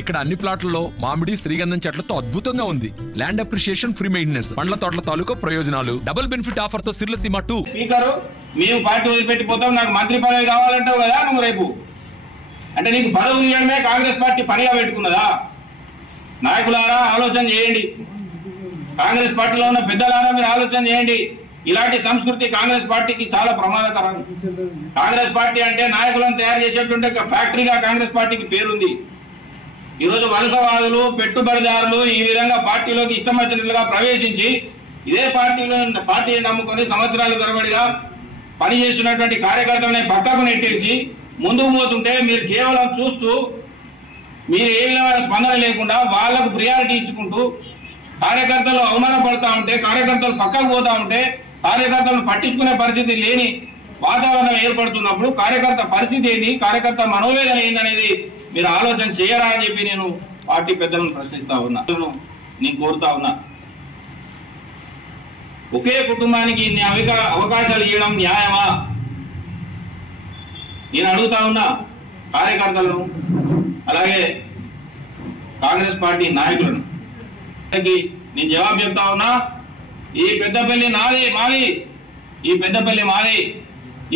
ఇక్కడ అన్ని ప్లాట్లలో మామిడి శ్రీగంధం చెట్లతో అద్భుతంగా ఉంది. ల్యాండ్ అప్రిషియేషన్, ఫ్రీ మెయింటెనెన్స్, పండ్ల తోటల తాలూకా ప్రయోజనాలు, డబుల్ బెనిఫిట్ ఆఫర్ తో సిర్లసీమ 2. స్పీకర్, మేము పార్టీ వదిలిపెట్టిపోతాం, నాకు మంత్రి పదవి కావాలంటావు కదా నువ్వు రేపు. అంటే నీకు పదవులు ఇవ్వడమే కాంగ్రెస్ పార్టీ పనిగా పెట్టుకున్నదా? నాయకులారా ఆలోచన చేయండి, కాంగ్రెస్ పార్టీలో ఉన్న పెద్దలారా మీరు ఆలోచన చేయండి. ఇలాంటి సంస్కృతి కాంగ్రెస్ పార్టీకి చాలా ప్రమాదకరం. కాంగ్రెస్ పార్టీ అంటే నాయకులను తయారు చేసేటువంటి ఫ్యాక్టరీగా కాంగ్రెస్ పార్టీకి పేరుంది. ఈరోజు వలసవాదులు, పెట్టుబడిదారులు ఈ విధంగా పార్టీలోకి ఇష్టం వచ్చినట్లుగా ప్రవేశించి ఇదే పార్టీని నమ్ముకొని సంవత్సరాల తరబడిగా పనిచేస్తున్నటువంటి కార్యకర్తలని పక్కకు నెట్టేసి ముందుకు పోతుంటే మీరు కేవలం చూస్తూ మీరు ఏ విధమైన స్పందన లేకుండా వాళ్లకు ప్రియారిటీ ఇచ్చుకుంటూ కార్యకర్తలు అవమానపడతా ఉంటే, కార్యకర్తలు పక్కకు పోతా ఉంటే, కార్యకర్తలను పట్టించుకునే పరిస్థితి లేని వాతావరణం ఏర్పడుతున్నప్పుడు కార్యకర్త పరిస్థితి ఏంటి, కార్యకర్త మనోవేదన ఏందనేది మీరు ఆలోచన చేయరా అని చెప్పి నేను పార్టీ పెద్దలను ప్రశ్నిస్తా ఉన్నా, నేను కోరుతా ఉన్నా. ఒకే కుటుంబానికి ఇన్ని అవకాశాలు ఇవ్వడం న్యాయమా? నేను అడుగుతా ఉన్నా కార్యకర్తలను, అలాగే కాంగ్రెస్ పార్టీ నాయకులను. నేను జవాబు చెప్తా ఉన్నా, ఈ పెద్దపల్లి నాది, మాది. ఈ పెద్దపల్లి మాది.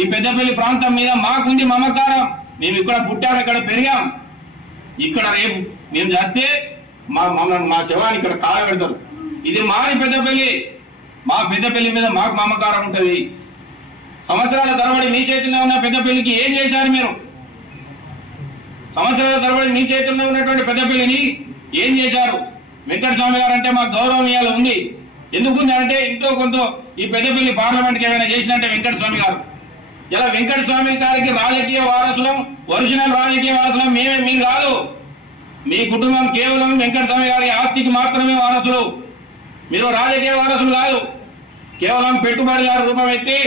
ఈ పెద్దపల్లి ప్రాంతం మీద మాకుంది మమకారం. మేము ఇక్కడ పుట్టాం, ఇక్కడ పెరిగాం. ఇక్కడ రేపు మేము చేస్తే మా శవాన్ని ఇక్కడ కాలబెడతారు. ఇది మాది పెద్దపల్లి. మా పెద్దపల్లి మీద మాకు మమకారం ఉంటుంది. సంవత్సరాల తరబడి మీ చేతుల్లో ఉన్న పెద్దపల్లికి ఏం చేశారు మీరు? సంవత్సరాల తరబడి మీ చేతుల్లో ఉన్నటువంటి పెద్దపల్లిని ఏం చేశారు? వెంకటస్వామి గారు అంటే మాకు గౌరవం ఇవ్వాలి ఉంది. ఎందుకు అంటే ఇంతో కొంత ఈ పెద్దపల్లి పార్లమెంట్కి ఏమైనా చేసినట్టే వెంకటస్వామి గారు. ఇలా వెంకటస్వామి గారికి రాజకీయ వారసులం, ఒరిజినల్ రాజకీయ వారసులం మేమే, మీరు కాదు. మీ కుటుంబం కేవలం వెంకటస్వామి గారి ఆస్తికి మాత్రమే వారసులు. మీరు రాజకీయ వారసులు కాదు. కేవలం పెట్టుబడిదారు రూపం ఎత్తి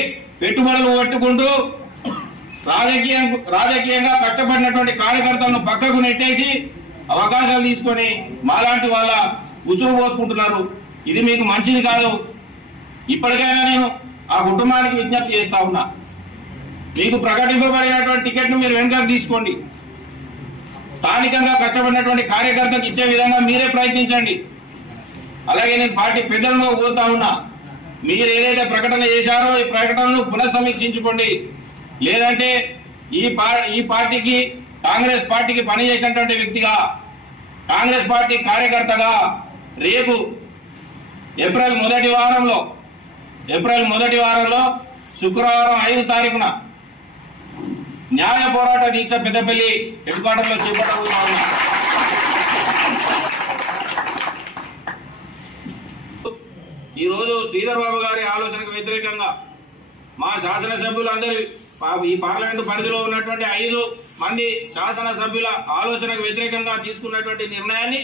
పెట్టుబడులు పెట్టుకుంటూ రాజకీయంగా కష్టపడినటువంటి కార్యకర్తలను పక్కకు నెట్టేసి అవకాశాలు తీసుకొని మాలాంటి వాళ్ళ ఉసురు పోసుకుంటున్నారు. ఇది మీకు మంచిది కాదు. ఇప్పటికైనా నేను ఆ కుటుంబానికి విజ్ఞప్తి చేస్తా ఉన్నా, మీకు ప్రకటింపబడినటువంటి టికెట్ను మీరు వెనుకకు తీసుకోండి. స్థానికంగా కష్టపడినటువంటి కార్యకర్తకు ఇచ్చే విధంగా మీరే ప్రయత్నించండి. అలాగే నేను పార్టీ పెద్దలను కోరుతా ఉన్నా, మీరు ఏదైతే ప్రకటన చేశారో ఈ ప్రకటనను పునఃసమీక్షించుకోండి. లేదంటే ఈ పార్టీకి, కాంగ్రెస్ పార్టీకి పనిచేసినటువంటి వ్యక్తిగా, కాంగ్రెస్ పార్టీ కార్యకర్తగా రేపు ఏప్రిల్ మొదటి వారంలో శుక్రవారం 5 తారీఖున న్యాయ పోరాట దీక్ష పెద్దపల్లి హెడ్ క్వార్టర్లో చేపట్టబోతున్నాము. ఈరోజు శ్రీధర్ బాబు గారి ఆలోచనకు వ్యతిరేకంగా మా శాసనసభ్యులు అందరూ, ఈ పార్లమెంటు పరిధిలో ఉన్నటువంటి 5 మంది శాసనసభ్యుల ఆలోచనకు వ్యతిరేకంగా తీసుకున్నటువంటి నిర్ణయాన్ని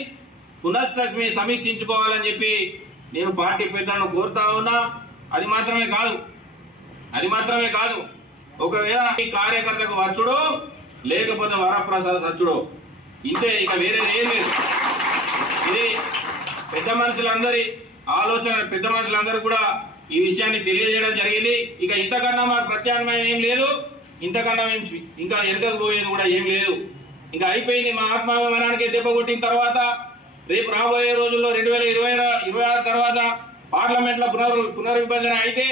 సమీక్షించుకోవాలని చెప్పి నేను పార్టీ పెద్దలను కోరుతా ఉన్నా. అది మాత్రమే కాదు ఒకవేళ ఈ కార్యకర్తకు వచ్చుడో లేకపోతే వరప్రసాద్ సచ్చుడో, ఇంతే, ఇక వేరేది ఏం లేదు. ఇది పెద్ద మనుషులందరి ఆలోచన. పెద్ద మనుషులందరూ కూడా ఈ విషయాన్ని తెలియజేయడం జరిగింది. ఇక ఇంతకన్నా మాకు ప్రత్యామ్నాయం ఏం లేదు, ఇంతకన్నా ఇంకా వెనుకకు పోయేది కూడా ఏం లేదు. ఇంకా అయిపోయింది. మా ఆత్మాభిమానానికి దెబ్బ కొట్టిన తర్వాత రేపు రాబోయే రోజుల్లో 2026 తర్వాత పార్లమెంట్ లో పునర్విభజన అయితే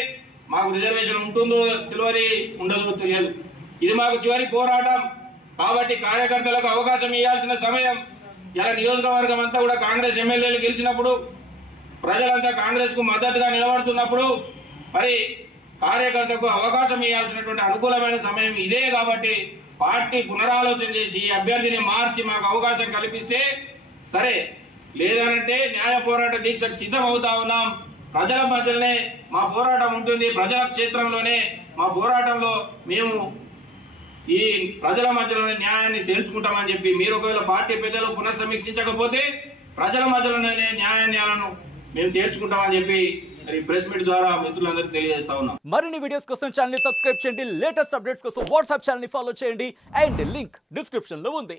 మాకు రిజర్వేషన్ ఉంటుందో తెలియదు, ఉండదో తెలియదు. ఇది మాకు చివరి పోరాటం. కాబట్టి కార్యకర్తలకు అవకాశం ఇవ్వాల్సిన సమయం. ఇలా నియోజకవర్గం అంతా కూడా కాంగ్రెస్ ఎమ్మెల్యేలు గెలిచినప్పుడు, ప్రజలంతా కాంగ్రెస్ కు మద్దతుగా నిలబడుతున్నప్పుడు మరి కార్యకర్తకు అవకాశం ఇవ్వాల్సినటువంటి అనుకూలమైన సమయం ఇదే. కాబట్టి పార్టీ పునరాలోచన చేసి అభ్యర్థిని మార్చి మాకు అవకాశం కల్పిస్తే సరే, లేదనంటే న్యాయ పోరాట దీక్షకు సిద్ధం అవుతా ఉన్నాం. ప్రజల మధ్యలోనే మా పోరాటం ఉంటుంది. ప్రజల క్షేత్రంలోనే మా పోరాటంలో మేము ఈ ప్రజల మధ్యలోనే న్యాయాన్ని తెలుసుకుంటామని చెప్పి, మీరు ఒకవేళ పార్టీ పెద్దలు పునఃసమీక్షించకపోతే ప్రజల మధ్యలోనే న్యాయాలను మేము తేల్చుకుంటామని చెప్పి ప్రెస్ మీట్ ద్వారా మిత్రులందరికీ తెలియజేస్తా ఉన్నాం. మరిన్ని వీడియోస్ కోసం ఛానల్ ని సబ్స్క్రైబ్ చేయండి. లేటెస్ట్ అప్డేట్స్ కోసం వాట్సాప్ ఛానల్ ని ఫాలో చేయండి. అండ్ లింక్ డిస్క్రిప్షన్ లో ఉంది.